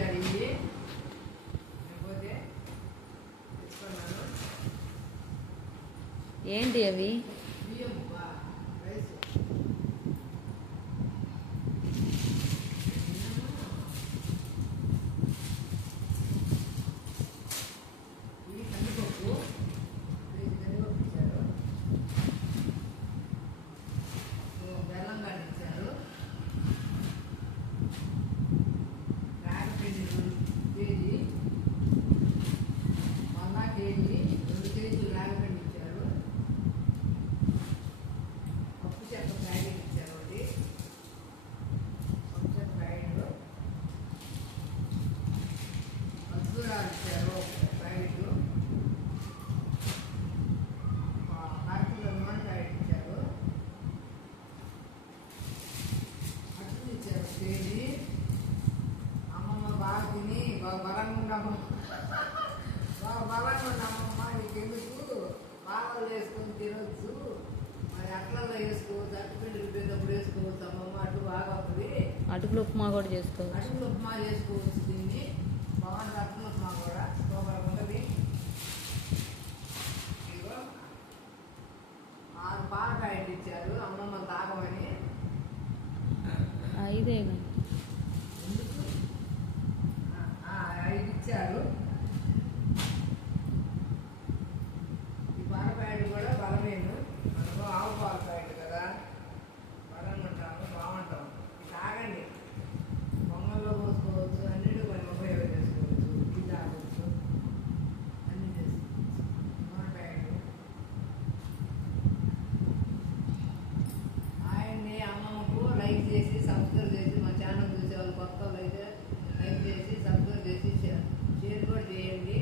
ఇచ్చాడు ఇవి లేకపోతే తెచ్చుకున్నాను. ఏంటి అవి? బియ్యం రైస్ ఇవి కందిపప్పు కందిపప్పు ఇచ్చారు. బెల్లం గడ్డ ఇచ్చారు. రాగపిండి 2 కేజీ 100 కేజీ 2 కేజీలు రాగపిండి ఇచ్చారు. పప్పు చెక్క ప్యాకెట్ ఇచ్చారు ఒకటి. పప్పు చెక్క ప్యాకెట్ ఖర్జూరాలు ఇచ్చారు ఒక ప్యాకెట్. అరకిలో నూనె ప్యాకెట్ ఇచ్చారు. అట్లు ఇచ్చారు కేజీ. అమ్మమ్మ బాగా తిని బలంగా ఉన్నాము. బలంగా ఉన్నామమ్మ, నీకెందుకు బాగా వేసుకొని తినొచ్చు, మరి అట్లలో వేసుకోవచ్చు, అట్టుపిండి రుబ్బేటప్పుడు వేసుకోవచ్చు అమ్మమ్మ, అటు బాగా అవుతుంది. అటుకులు ఉప్మా కూడా చేసుకోవచ్చు. అటుకులు ఉప్మా చేసుకోవచ్చు, దీన్ని బాగుంది. అటుకులు ఉప్మా కూడా సూపర్ ఉంటుంది. ఇదిగో 6 పాల ప్యాకెట్ ఇచ్చారు అమ్మమ్మ తాగమని. 5 ఎందుకు 5 ఇచ్చారు. ఈ పాల ప్యాకెట్ కూడా బలమేను, మనకు ఆవు పాల ప్యాకెట్ కదా, బలంగా ఉంటాము, బాగుంటాం. ఇది తాగండి, పొంగల్లో పోసుకోవచ్చు, అన్నిటి మనం ఉపయోగం చేసుకోవచ్చు. ఇది తాగవచ్చు, అన్నీ చేసుకోవచ్చు. పాల ప్యాకెట్ ఆయన్ని అమ్మమ్మకు లైక్ చేసి సబ్స్క్రైబ్ చేసి, మా ఛానల్ చూసే వాళ్ళు కొత్త వాళ్ళు అయితే లైక్ చేసి సబ్స్క్రైబ్ చేసి షేర్ కూడా చేయండి.